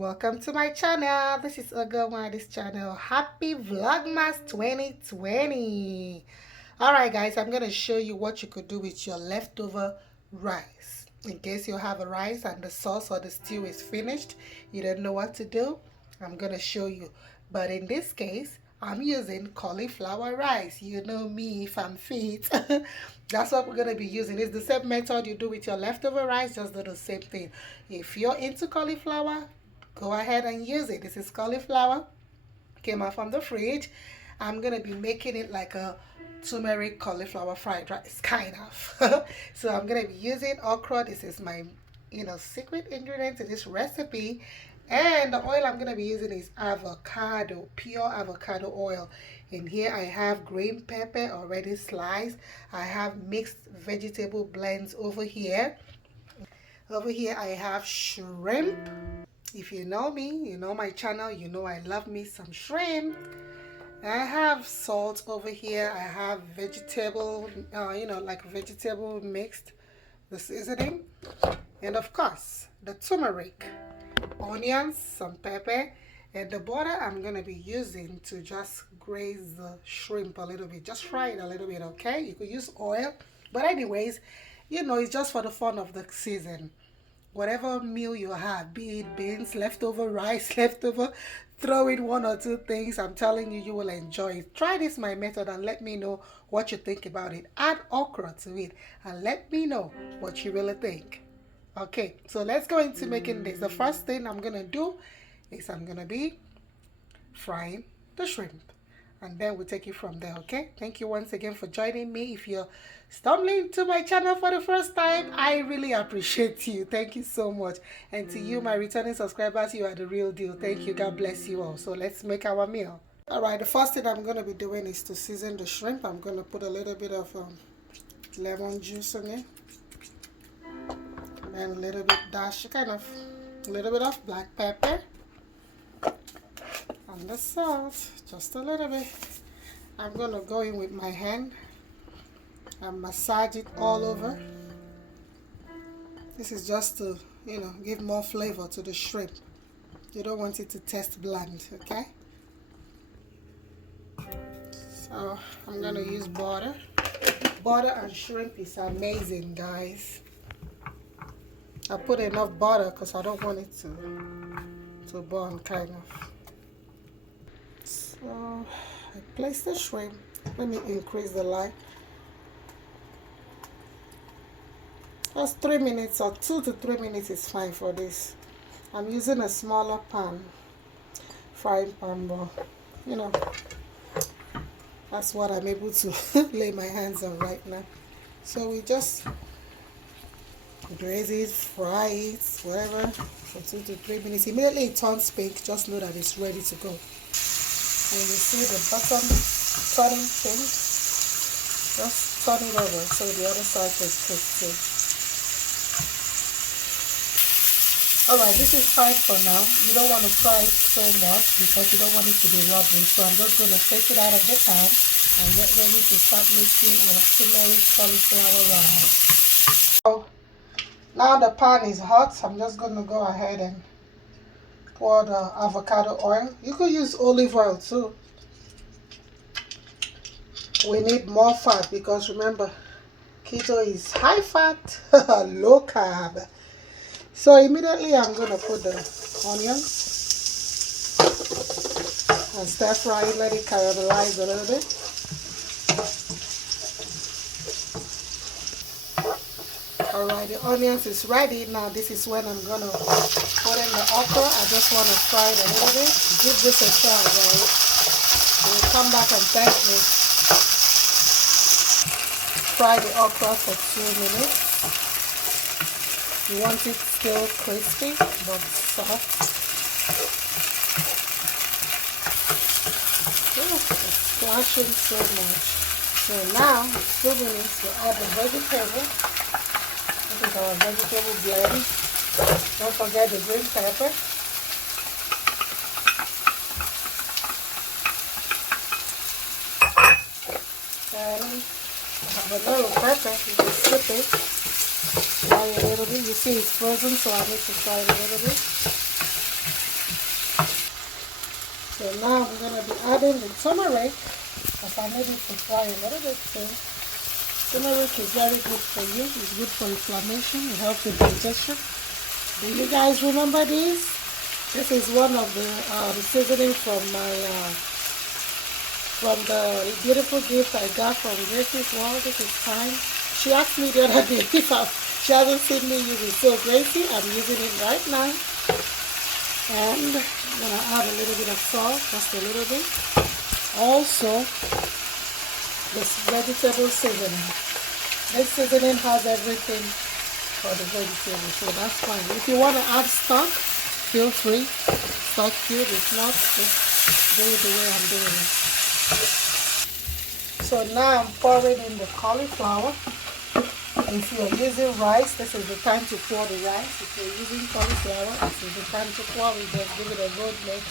welcome to my channel. This is Okra this channel. Happy Vlogmas 2020. Alright guys, I'm going to show you what you could do with your leftover rice. In case you have a rice and the sauce or the stew is finished, you don't know what to do, I'm going to show you. But in this case, I'm using cauliflower rice. You know me, if I'm fit. That's what we're going to be using. It's the same method you do with your leftover rice, just do the same thing. If you're into cauliflower, go ahead and use it. This is cauliflower. Came out from the fridge. I'm going to be making it like a turmeric cauliflower fried rice, kind of. So I'm going to be using okra. This is my, secret ingredient to this recipe. And the oil I'm going to be using is avocado, pure avocado oil. In here I have green pepper already sliced. I have mixed vegetable blends over here. Over here I have shrimp. If you know me, you know my channel, you know I love me some shrimp. I have salt over here. I have vegetable, like vegetable mixed, the seasoning. And of course, the turmeric, onions, some pepper, and the butter I'm going to be using to just graze the shrimp a little bit. Just fry it a little bit, okay? You could use oil. But anyways, it's just for the fun of the season. Whatever meal you have, be it beans, leftover rice, leftover, throw in one or two things. I'm telling you, you will enjoy it. Try this, my method, and let me know what you think about it. Add okra to it and let me know what you really think. Okay, so let's go into making this. The first thing I'm going to do is I'm going to be frying the shrimp. And then we'll take it from there, okay? Thank you once again for joining me. If you're stumbling to my channel for the first time, I really appreciate you. Thank you so much. And to you, my returning subscribers, you are the real deal. Thank you. God bless you all. So let's make our meal. All right, the first thing I'm going to be doing is to season the shrimp. I'm going to put a little bit of lemon juice in it. And then a little bit a little bit of black pepper. And the salt, just a little bit. I'm going to go in with my hand and massage it all over. This is just to, give more flavor to the shrimp. You don't want it to taste bland, okay? So I'm going to use butter. Butter and shrimp is amazing, guys. I put enough butter because I don't want it to burn, kind of. So I place the shrimp. Let me increase the light. Just 3 minutes or 2 to 3 minutes is fine for this. I'm using a smaller pan, frying pan, but that's what I'm able to lay my hands on right now. So we just graze it, fry it, whatever, for 2 to 3 minutes. Immediately it turns pink, just know that it's ready to go. And you see the bottom turning pink, just turn it over so the other side is cooked too. Alright, this is fine for now. You don't want to fry it so much because you don't want it to be rubbery. So I'm just going to take it out of the pan and get ready to start making our turmeric cauliflower rice. So now the pan is hot. I'm just going to go ahead and pour the avocado oil. You could use olive oil too. We need more fat because remember, keto is high fat, low carb. So immediately I'm going to put the onions and stir fry it, let it caramelize a little bit. Alright, the onions is ready. Now this is when I'm going to put in the okra. I just want to fry it a little bit. Give this a try, guys. You'll come back and thank me. Fry the okra for 2 minutes. You want it still crispy but soft. Oh, it's splashing so much. So now it's 2 minutes to add the vegetable. This is our vegetable blend. Don't forget the green pepper. And I have a little pepper. You can skip it. Fry a little bit. You see it's frozen, so I need to fry it a little bit. So now we're going to be adding the turmeric, because I need it to fry a little bit too. Turmeric is very good for you. It's good for inflammation. It helps with digestion. Do you guys remember these? This is one of the seasoning from the beautiful gift I got from Gracie's World. This is fine. She asked me the other day if she hasn't seen me use it. So Gracie, I'm using it right now. And I'm going to add a little bit of salt, just a little bit. Also, this vegetable seasoning. This seasoning has everything for the vegetables, so that's fine. If you want to add stock, feel free. Stock cube. If not, just do it the way I'm doing it. So now I'm pouring in the cauliflower. If you're using rice, this is the time to pour the rice. If you're using cauliflower, this is the time to pour it. Just give it a good mix.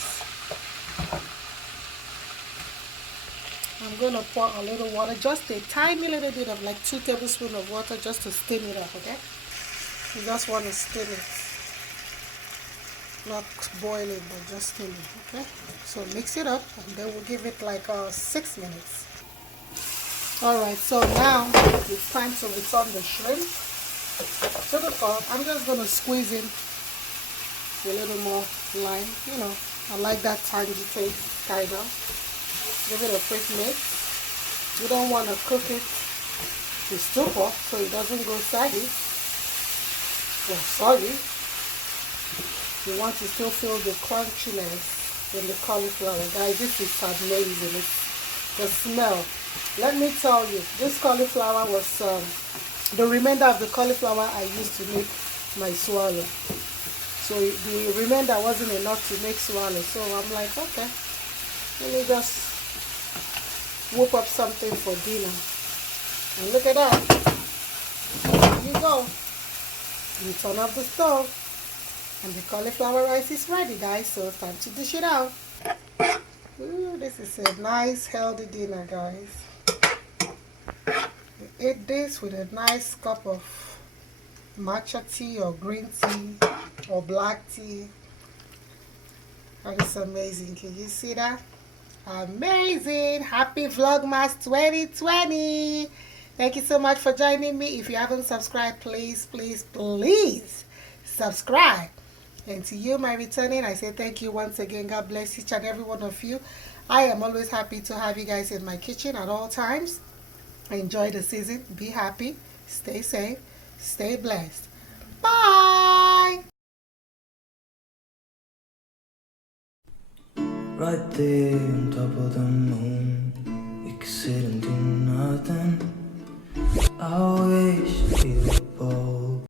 I'm going to pour a little water, just a tiny little bit of like 2 tablespoons of water just to steam it up, okay? You just want to steam it. Not boil it, but just steam it, okay? So mix it up and then we'll give it like 6 minutes. Alright, so now it's time to return the shrimp to the pot. I'm just going to squeeze in a little more lime. You know, I like that tangy taste, kind of. Give it a quick mix. You don't want to cook it to stupor so it doesn't go saggy or soggy. You want to still feel the crunchiness in the cauliflower. Guys, this is amazing. It's the smell. Let me tell you, this cauliflower was the remainder of the cauliflower I used to make my swallow. So the remainder wasn't enough to make swallow. So I'm like, okay, let me just whip up something for dinner. And look at that. There you go. You turn off the stove. And the cauliflower rice is ready, guys. So time to dish it out. Ooh, this is a nice healthy dinner, guys. You eat this with a nice cup of matcha tea or green tea or black tea. That is amazing. Can you see that? Amazing. Happy Vlogmas 2020. Thank you so much for joining me. If you haven't subscribed, please subscribe. And to you, my returning, I say thank you once again. God bless each and every one of you. I am always happy to have you guys in my kitchen at all times. Enjoy the season. Be happy. Stay safe. Stay blessed. Bye. Right there on top of the moon, we could sit and do nothing.